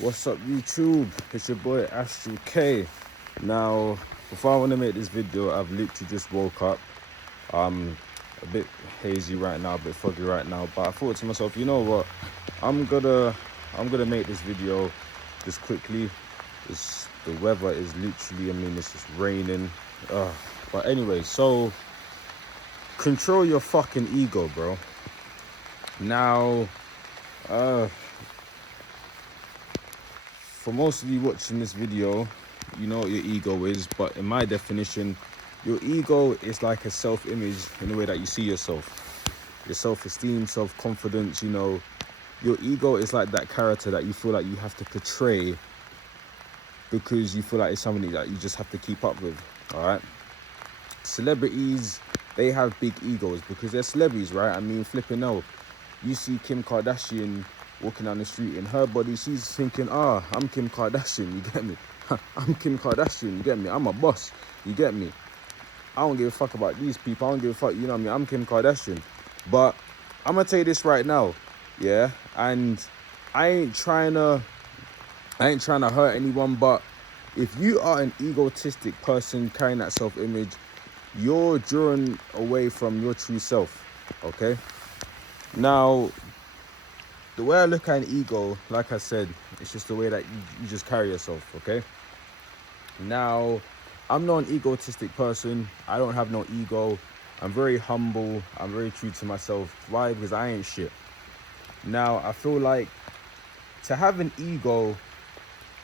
What's up YouTube? It's your boy Astral K. Now, before I want to make this video, I've literally just woke up. A bit hazy right now, a bit foggy right now, but I thought to myself, you know what? I'm gonna make this video just quickly. The weather is literally, it's just raining. But anyway, so control your fucking ego, bro. Now, for most of you watching this video, you know what your ego is, but in my definition, your ego is like a self-image in the way that you see yourself. Your self-esteem, self-confidence, your ego is like that character that you feel like you have to portray because you feel like it's something that you just have to keep up with, all right? Celebrities, they have big egos because they're celebrities, right? Flipping out. You see Kim Kardashian walking down the street in her body, she's thinking, I'm Kim Kardashian, you get me? I'm Kim Kardashian, you get me? I'm a boss, you get me? I don't give a fuck about these people, I don't give a fuck, you know what I mean? I'm Kim Kardashian. But I'm gonna tell you this right now, yeah? And I ain't trying to hurt anyone, but if you are an egotistic person carrying that self-image, you're drawing away from your true self, okay? Now, the way I look at an ego, like I said, it's just the way that you just carry yourself, okay? Now, I'm not an egotistic person. I don't have no ego. I'm very humble. I'm very true to myself. Why? Because I ain't shit. Now, I feel like to have an ego,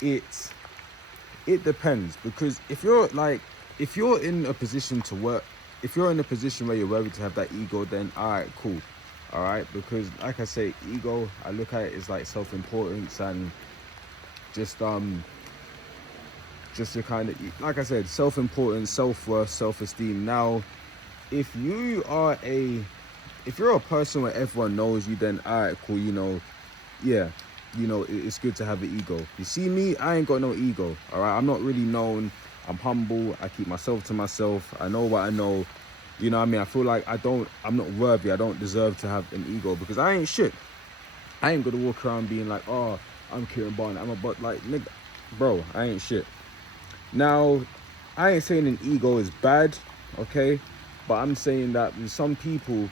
it depends. Because if you're in a position to work, if you're in a position where you're worthy to have that ego, then all right, cool. All right, because like I say, ego, I look at it as like self-importance and just to kind of, like I said, self-importance, self-worth, self-esteem. Now, if you're a person where everyone knows you, then all right, cool. It's good to have an ego. You see me, I ain't got no ego. All right, I'm not really known. I'm humble. I keep myself to myself. I know what I know. You know what I mean? I feel like I'm not worthy. I don't deserve to have an ego because I ain't shit. I ain't gonna walk around being like, oh, I'm Kieran Barnett. Like, nigga, bro, I ain't shit. Now, I ain't saying an ego is bad, okay? But I'm saying that with some people,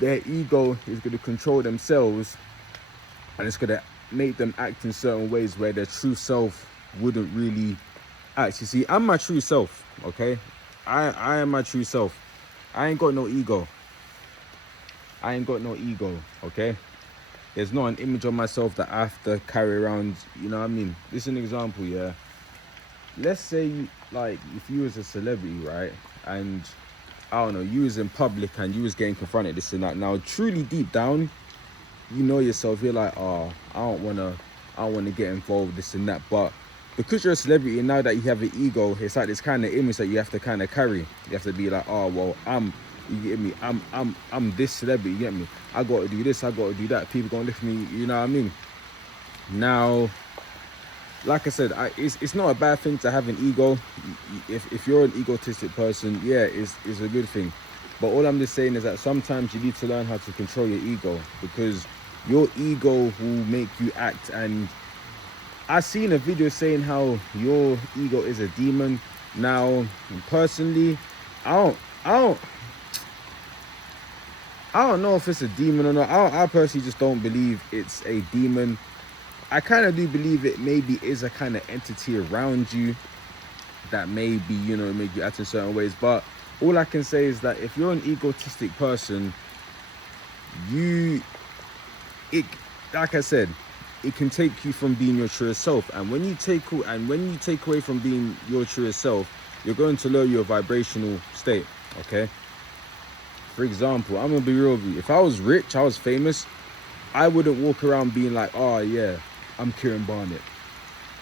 their ego is gonna control themselves and it's gonna make them act in certain ways where their true self wouldn't really act. You see, I'm my true self, okay? I am my true self. I ain't got no ego. Okay? There's not an image of myself that I have to carry around, you know what I mean? This is an example, yeah? Let's say, if you was a celebrity, right? And, I don't know, you was in public and you was getting confronted, this and that. Now, truly deep down, you know yourself, you're like, I don't wanna get involved, this and that. But because you're a celebrity and now that you have an ego, it's like this kind of image that you have to kind of carry. You have to be like, you get me? I'm this celebrity, you get me? I got to do this, I got to do that. People gonna lift me, you know what I mean? Now, like I said, it's not a bad thing to have an ego. If you're an egotistic person, yeah, it's a good thing. But all I'm just saying is that sometimes you need to learn how to control your ego because your ego will make you act. And I seen a video saying how your ego is a demon. Now, personally, I don't know if it's a demon or not. I personally just don't believe it's a demon. I kind of do believe it maybe is a kind of entity around you that maybe, make you act in certain ways. But all I can say is that if you're an egotistic person, like I said, it can take you from being your truest self. And when you take away from being your truest self, you're going to lower your vibrational state, okay? For example, I'm gonna be real with you. If I was rich, I was famous, I wouldn't walk around being like, oh yeah, I'm Kieran Barnett.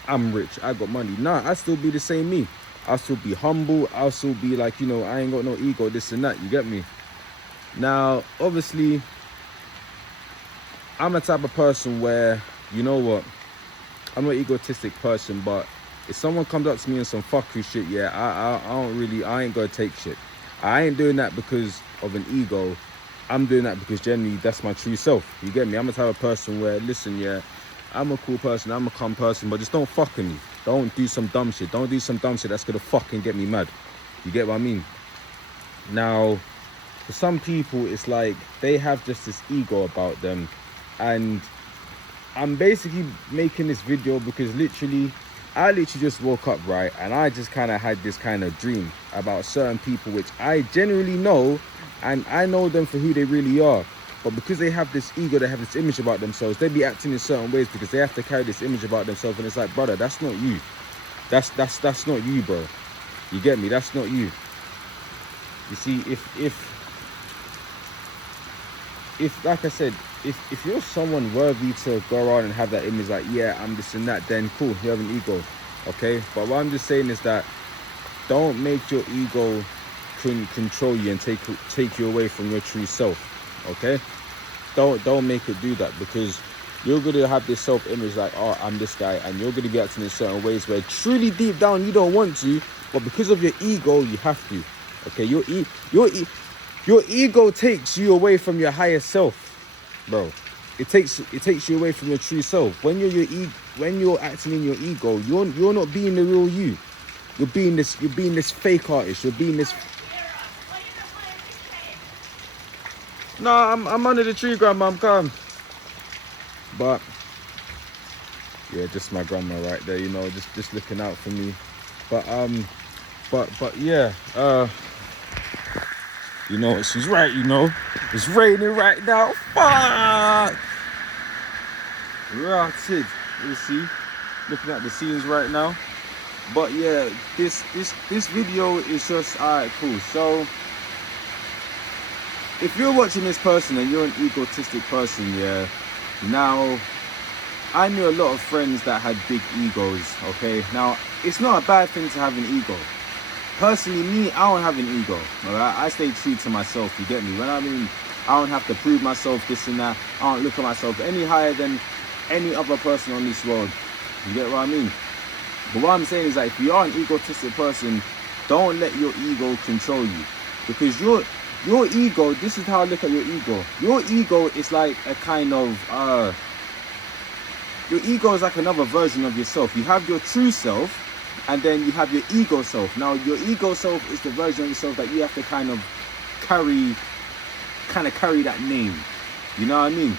I'm rich, I got money. Nah, I'd still be the same me. I'll still be humble. I'll still be like, I ain't got no ego, this and that, you get me? Now, obviously, I'm a type of person where, you know what, I'm an egotistic person, but if someone comes up to me and some fuckery shit, yeah, I ain't gonna take shit. I ain't doing that because of an ego. I'm doing that because generally that's my true self. You get me? I'm the type of person where, listen, yeah, I'm a cool person, I'm a calm person, but just don't fuck with me. Don't do some dumb shit. Don't do some dumb shit that's gonna fucking get me mad. You get what I mean? Now, for some people, it's like they have just this ego about them. And I'm basically making this video because I literally just woke up, right? And I just kind of had this kind of dream about certain people, which I genuinely know, and I know them for who they really are. But because they have this ego, they have this image about themselves, they be acting in certain ways because they have to carry this image about themselves. And it's like, brother, that's not you. That's not you, bro. You get me? That's not you. You see, if like I said, if you're someone worthy to go around and have that image like, yeah, I'm this and that, then cool, you have an ego, okay? But what I'm just saying is that don't make your ego control you and take you away from your true self, okay? Don't make it do that, because you're gonna have this self-image like, oh, I'm this guy, and you're gonna be acting in certain ways where truly deep down you don't want to, but because of your ego you have to, okay? Your ego takes you away from your higher self, bro. It takes you away from your true self. When you're acting in your ego, you're not being the real you. You're being this fake artist. You're being this. No, I'm under the tree, grandma. I'm calm. But yeah, just my grandma right there. You know, just looking out for me. But yeah. You know, she's right, you know. It's raining right now. Fuck! Rotted. You see? Looking at the scenes right now. But yeah, this video is just alright, cool. So if you're watching this person and you're an egotistic person, yeah, now I knew a lot of friends that had big egos, okay? Now, it's not a bad thing to have an ego. Personally, me, I don't have an ego, alright? I stay true to myself, you get me? When I mean, I don't have to prove myself, this and that. I don't look at myself any higher than any other person on this world. You get what I mean? But what I'm saying is that if you are an egotistic person, don't let your ego control you. Because your ego, this is how I look at your ego. Your ego is like a kind of, your ego is like another version of yourself. You have your true self, and then you have your ego self. Now, your ego self is the version of yourself that you have to kind of carry that name. You know what I mean?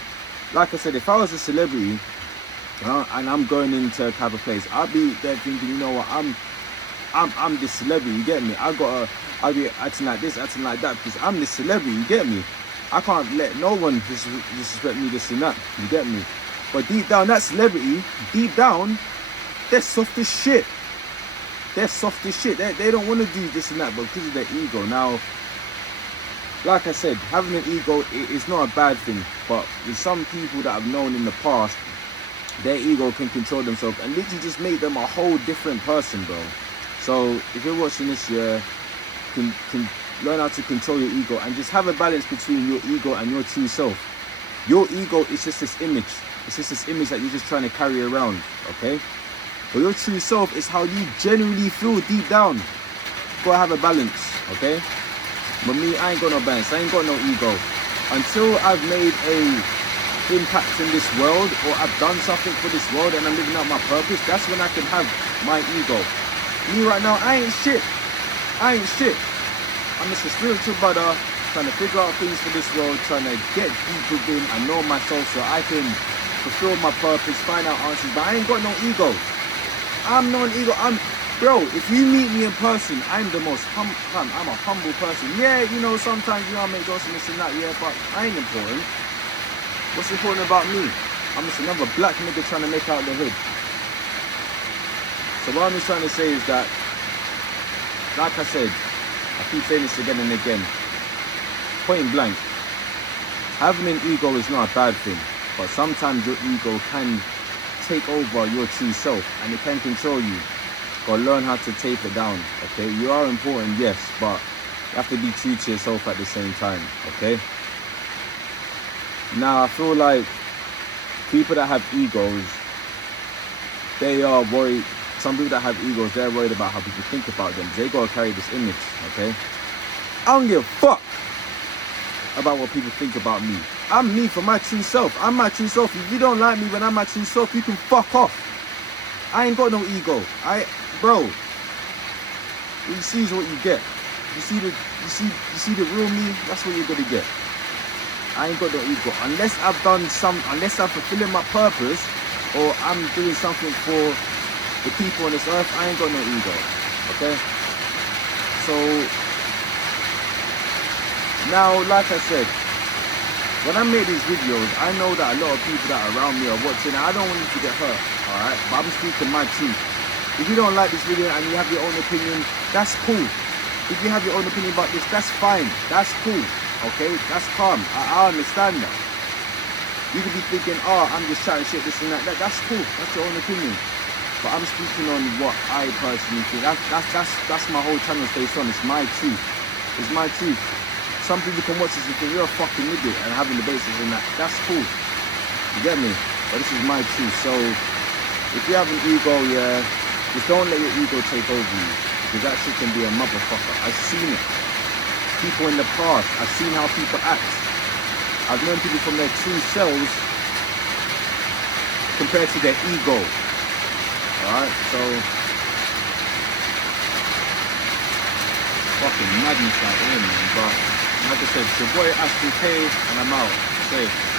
Like I said, if I was a celebrity, and I'm going into a type of place, I'd be there thinking, you know what, I'm this celebrity, you get me? I'll be acting like this, acting like that, because I'm this celebrity, you get me? I can't let no one disrespect me, this and that, you get me? But deep down, that celebrity, deep down, they're soft as shit. They're soft as shit. They don't want to do this and that, but because of their ego. Now, like I said, having an ego is not a bad thing, but with some people that I've known in the past, their ego can control themselves and literally just make them a whole different person, bro. So if you're watching this, yeah, can learn how to control your ego and just have a balance between your ego and your true self. Your ego is just this image. It's just this image that you're just trying to carry around, okay? But your true self is how you genuinely feel deep down. Gotta have a balance, okay? But me, I ain't got no balance. I ain't got no ego. Until I've made a impact in this world, or I've done something for this world and I'm living out my purpose, that's when I can have my ego. Me right now, I ain't shit. I ain't shit. I'm just a spiritual brother trying to figure out things for this world, trying to get deep within and know myself so I can fulfill my purpose, find out answers. But I ain't got no ego. I'm not an ego. Bro, if you meet me in person, I'm the most I'm a humble person. Yeah, you know, sometimes you know I make jokes and this and that, yeah, but I ain't important. What's important about me? I'm just another black nigga trying to make out the hood. So what I'm just trying to say is that, like I said, I keep saying this again and again, point blank, having an ego is not a bad thing, but sometimes your ego can take over your true self and it can control you. But learn how to tape it down, okay? You are important, yes, but you have to be true to yourself at the same time, okay? Now, I feel like people that have egos, they are worried. Some people that have egos, they're worried about how people think about them. They gotta carry this image, okay? I don't give a fuck. about what people think about me. I'm me for my true self. I'm my true self. If you don't like me when I'm my true self, you can fuck off. I ain't got no ego. Bro, what you see is what you get. You see the real me, that's what you're gonna get. I ain't got no ego. Unless I'm fulfilling my purpose, or I'm doing something for the people on this earth, I ain't got no ego. Okay? So now, like I said, when I make these videos, I know that a lot of people that are around me are watching. I don't want you to get hurt, alright? But I'm speaking my truth. If you don't like this video and you have your own opinion, that's cool. If you have your own opinion about this, that's fine. That's cool, okay? That's calm. I understand that. You could be thinking, oh, I'm just chatting shit, this and that. That's cool. That's your own opinion. But I'm speaking on what I personally think. That's my whole channel based on. It's my truth. It's my truth. Some people can watch this and think you're a fucking idiot and having the basis in that. That's cool. You get me? But this is my truth. So if you have an ego, yeah, just don't let your ego take over you. Because that shit can be a motherfucker. I've seen it. People in the past, I've seen how people act. I've known people from their true selves compared to their ego. Alright, so fucking madness out here, man. But like I said, it's your boy Ashton K, and I'm out. Safe.